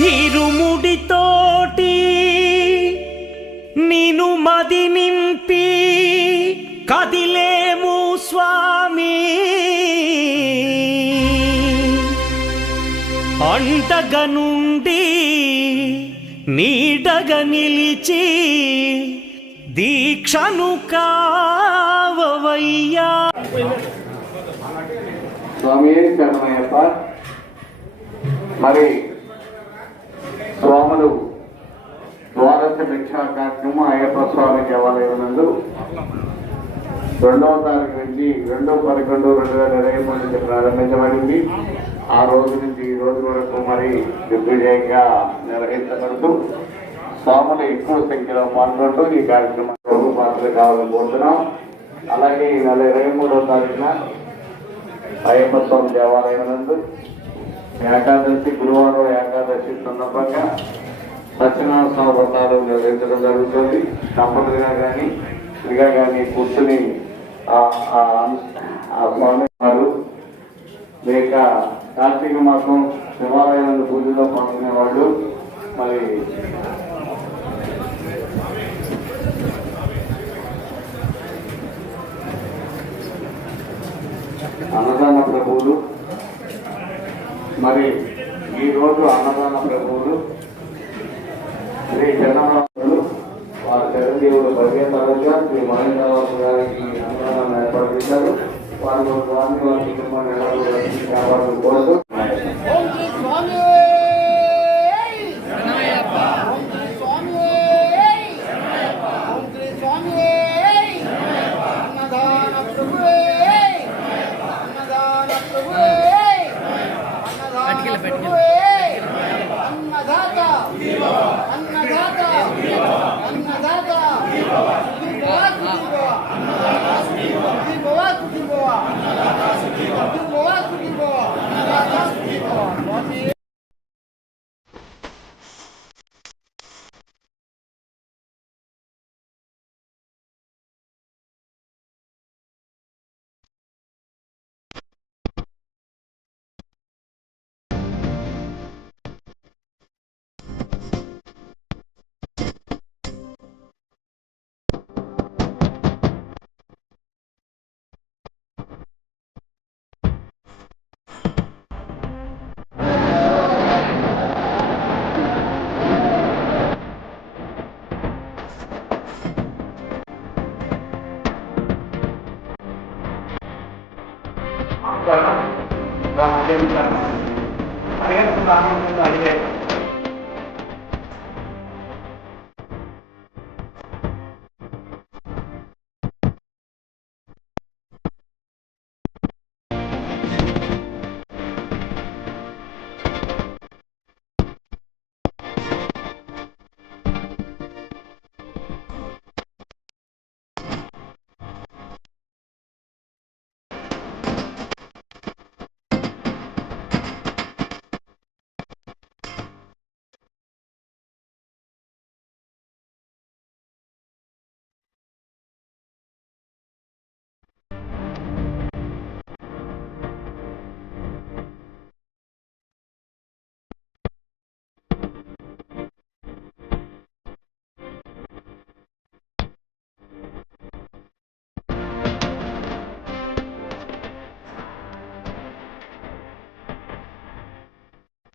ఇరుముడితోటి నిను మది నింపి కదిలేము స్వామి, అంటగా నుండి నీడగా నిలిచి దీక్షను కావవయ్యా. స్వామి శరణమయ్యప్ప. మరి స్వాములు ద్వాదశ భిక్షా కార్యక్రమం అయ్యప్ప స్వామి దేవాలయం నందు 2వ తారీఖు నుంచి 2/11/2023 నుంచి ప్రారంభించబడింది. ఆ రోజు నుంచి ఈ రోజు వరకు మరి దిగ్విజయంగా నిర్వహించబడుతూ స్వాములు ఎక్కువ సంఖ్యలో పాల్గొంటూ ఈ కార్యక్రమం పాత్ర కావాలని కోరుతున్నాం. అలాగే ఈ నెల 23వ తారీఖున అయ్యప్ప స్వామి దేవాలయం నందు ఏకాదశి గురువారం ఏకాదశి సందర్భంగా సత్యనారాయణ వ్రతాలు నిర్వహించడం జరుగుతుంది. దంపతులుగా కానీ స్త్రీగా కానీ కూర్చుని ఆ స్వామి వారు లేక కార్తీక మాసం శివాలయాలను పూజలో పాల్గొనే వాళ్ళు మరి అన్నదాన ప్రభువులు, మరి ఈరోజు అన్నదాన ప్రభువులు శ్రీ జగన్నాథులు వారి జగదేవుడు భవ్యతరంగా శ్రీ మహేంద్రరావు గారికి అన్నదానాన్ని ఏర్పాటు చేశారు. వారి స్వామి వారి కుటుంబాన్ని ఎలాగో కాపాడడం కోసం అడిగే